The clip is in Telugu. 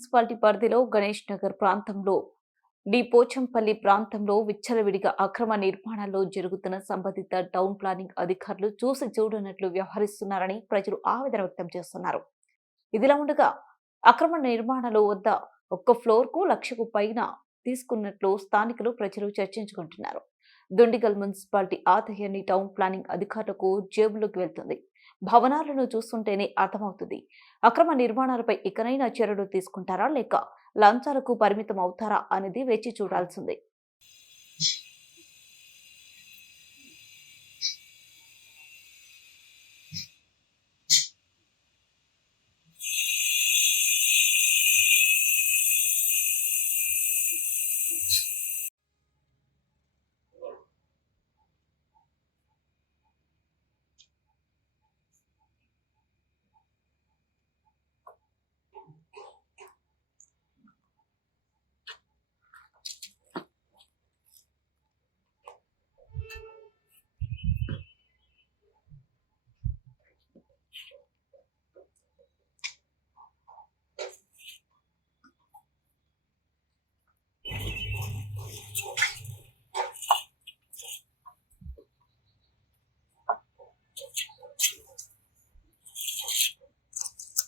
మున్సిపాలిటీ పరిధిలో గణేష్ నగర్ ప్రాంతంలో పోచంపల్లి ప్రాంతంలో విచ్చలవిడిగా అక్రమ నిర్మాణాల్లో జరుగుతున్న సంబంధిత టౌన్ ప్లానింగ్ అధికారులు చూసి చూడనట్లు వ్యవహరిస్తున్నారని ప్రజలు ఆవేదన వ్యక్తం చేస్తున్నారు. ఇదిలా ఉండగా అక్రమ నిర్మాణాల వద్ద ఒక్క ఫ్లోర్ కు 1,00,000కు పైన తీసుకున్నట్లు స్థానికులు ప్రజలు చర్చించుకుంటున్నారు. దుండిగల్ మున్సిపాలిటీ ఆదాయాన్ని టౌన్ ప్లానింగ్ అధికారులకు జేబులోకి వెళ్తుంది. భవనాలను చూస్తుంటేనే అర్థమవుతుంది. అక్రమ నిర్మాణాలపై ఇకనైనా చర్యలు తీసుకుంటారా లేక లంచాలకు పరిమితం అవుతారా అనేది వేచి చూడాల్సిందే.